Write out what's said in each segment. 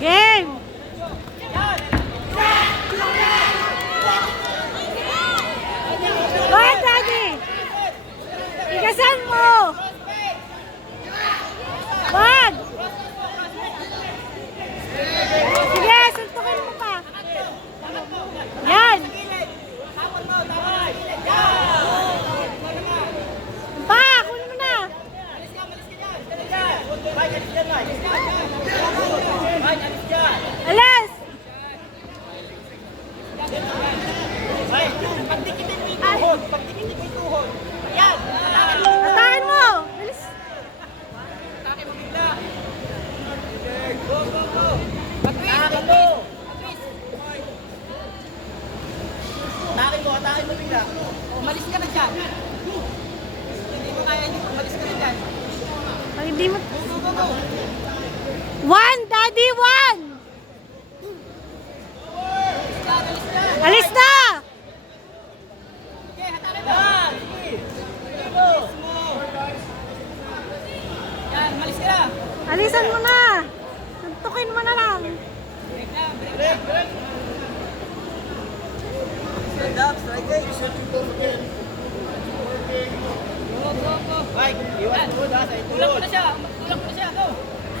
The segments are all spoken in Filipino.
Game! Wag, Daddy! Igasan mo! Wag! Sige, suntukin mo pa. Yan! Pa, kunin mo na! Alas! Atakan mo! Alis! Atakin mo bigla. Umalis ka na dyan. Hindi mo kaya nyo, umalis ka na dyan. Pag hindi mo... Go, go, go. One, Daddy, one! Alis na! Okay, hatakin mo. Yan, umalis ka na. Alisan mo na! Suntukin mo na lang. Break na, break na. Stand up, strike it. Go, go, go. Mike, iwan mo ha, sa ito. Tulak mo na siya. Tulak mo na siya. Go.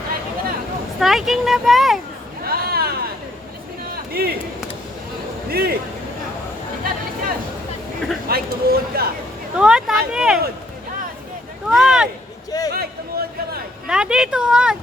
Striking ka na. Striking na, babe! Yan. Umalis ka na. Ni! Dyan, umalis yan. Mike, tumuhod ka. Tuwod, Daddy! Yan, sige. Tuwod! Mike, tumuhod ka, Mike. Daddy, tuwod!